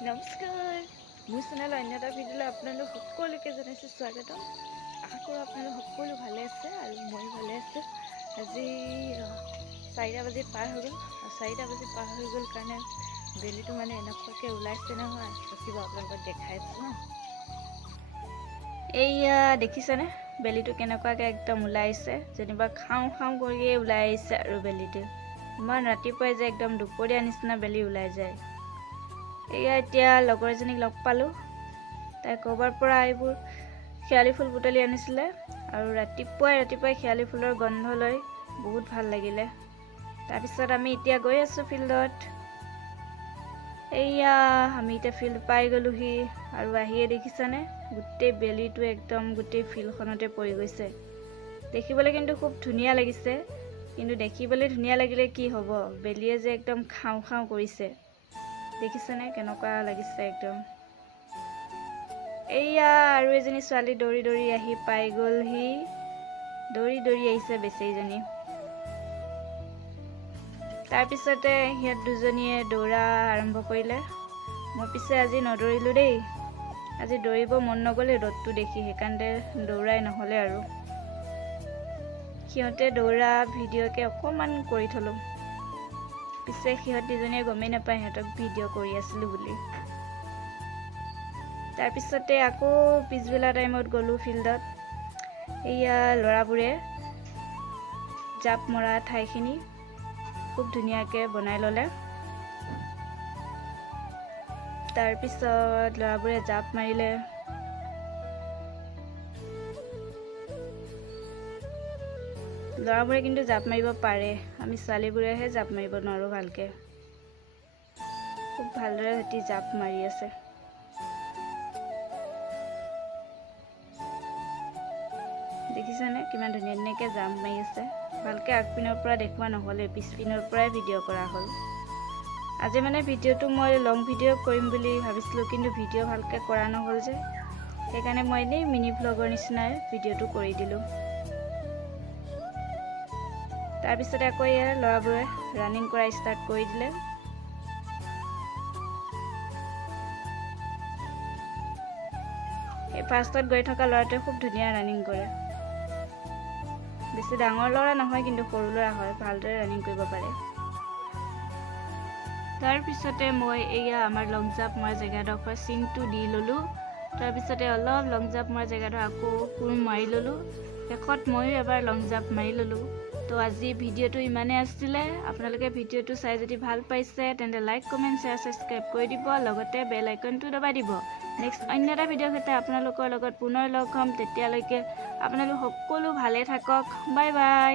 নমস্কাৰ মোৰ চেনেল অন্য এটা ভিডিঅ'লৈ আপোনালোক সকলোকে জনাইছোঁ স্বাগতম। আশা কৰোঁ আপোনালোক সকলো ভালে আছে আৰু মই ভালে আছোঁ। আজি 4টা বাজি পাৰ হৈ গ'ল আৰু 4টা বাজি পাৰ হৈ গ'ল কাৰণে বেলিটো মানে এনেকুৱাকৈ ওলাইছে নহয়, ৰখিব আপোনালোকক দেখাইছোঁ। এইয়া দেখিছেনে বেলিটো কেনেকুৱাকৈ একদম ওলাইছে, যেনিবা খাওঁ খাওঁ কৰিয়ে ওলাই আহিছে আৰু বেলিটো ইমান ৰাতিপুৱাই যে একদম দুপৰীয়া নিচিনা বেলি ওলাই যায়। এয়া এতিয়া লগৰ এজনীক লগ পালোঁ, তাই ক'ৰবাৰ পৰা এইবোৰ শেৱালি ফুল বুটলি আনিছিলে আৰু ৰাতিপুৱাই শেৱালি ফুলৰ গন্ধ লৈ বহুত ভাল লাগিলে। তাৰপিছত আমি এতিয়া গৈ আছোঁ ফিল্ডত। এইয়া আমি এতিয়া ফিল্ড পাই গ'লোহি আৰু আহিয়ে দেখিছানে গোটেই বেলিটো একদম গোটেই ফিল্ডখনতে পৰি গৈছে। দেখিবলৈ কিন্তু খুব ধুনীয়া লাগিছে, কিন্তু দেখিবলৈ ধুনীয়া লাগিলে কি হ'ব, বেলিয়ে যে একদম খাওঁ খাওঁ কৰিছে। দেখিছেনে কেনেকুৱা লাগিছে একদম। এইয়া আৰু এজনী ছোৱালী দৌৰি দৌৰি আহি পাই গ'লহি, দৌৰি দৌৰি আহিছে বেচেৰীজনী। তাৰপিছতে সিহঁত দুজনীয়ে দৌৰা আৰম্ভ কৰিলে। মই পিছে আজি নদৌৰিলোঁ দেই, আজি দৌৰিব মন নগ'লে ৰ'দটো দেখি, সেইকাৰণে দৌৰাই নহ'লে আৰু। সিহঁতে দৌৰা ভিডিঅ'কে অকণমান কৰি থলোঁ, পিছে সিহঁত দুজনীয়ে গমেই নাপায় সিহঁতক ভিডিঅ' কৰি আছিলোঁ বুলি। তাৰপিছতে আকৌ পিছবেলা টাইমত গ'লোঁ ফিল্ডত। এয়া ল'ৰাবোৰে জাপ মৰা ঠাইখিনি খুব ধুনীয়াকৈ বনাই ল'লে। তাৰপিছত ল'ৰাবোৰে জাপ মাৰিলে। ল'ৰাবোৰে কিন্তু জাপ মাৰিব পাৰে, আমি ছোৱালীবোৰেহে জাপ মাৰিব নোৱাৰোঁ ভালকৈ। খুব ভালদৰে সিহঁতি জাপ মাৰি আছে। দেখিছেনে কিমান ধুনীয়া ধুনীয়াকৈ জাপ মাৰি আছে। ভালকৈ আগপিনৰ পৰা দেখুওৱা নহ'লে, পিছপিনৰ পৰাই ভিডিঅ' কৰা হ'ল। আজি মানে ভিডিঅ'টো মই লং ভিডিঅ' কৰিম বুলি ভাবিছিলোঁ, কিন্তু ভিডিঅ' ভালকৈ কৰা নহ'ল যে, সেইকাৰণে মই এনেই মিনি ভ্লগৰ নিচিনাই ভিডিঅ'টো কৰি দিলোঁ। তাৰপিছতে আকৌ ইয়াৰ ল'ৰাবোৰে ৰানিং কৰা ষ্টাৰ্ট কৰি দিলে। এই ফাৰ্ষ্টত গৈ থকা ল'ৰাটোৱে খুব ধুনীয়া ৰানিং কৰে। বেছি ডাঙৰ ল'ৰা নহয়, কিন্তু সৰু ল'ৰা হয়, ভালদৰে ৰানিং কৰিব পাৰে। তাৰপিছতে মই এয়া আমাৰ লং জাপ মৰা জেগাডোখৰ চিনটো দি ল'লোঁ। তাৰপিছতে অলপ লং জাপ মৰা জেগাডোখৰ আকৌ কোৰ মাৰি ল'লোঁ। শেষত ময়ো এবাৰ লং জাপ মাৰি ল'লোঁ। তো আজি ভিডিঅ'টো ইমানেই আছিলে। আপোনালোকে ভিডিঅ'টো চাই যদি ভাল পাইছে তেন্তে লাইক, কমেণ্ট, শ্বেয়াৰ, ছাবস্ক্ৰাইব কৰি দিব, লগতে বেল আইকনটো দবাই দিব। নেক্সট অন্য এটা ভিডিঅ'ৰ সৈতে আপোনালোকৰ লগত পুনৰ লগ হ'ম। তেতিয়ালৈকে আপোনালোক সকলো ভালে থাকক। Bye bye.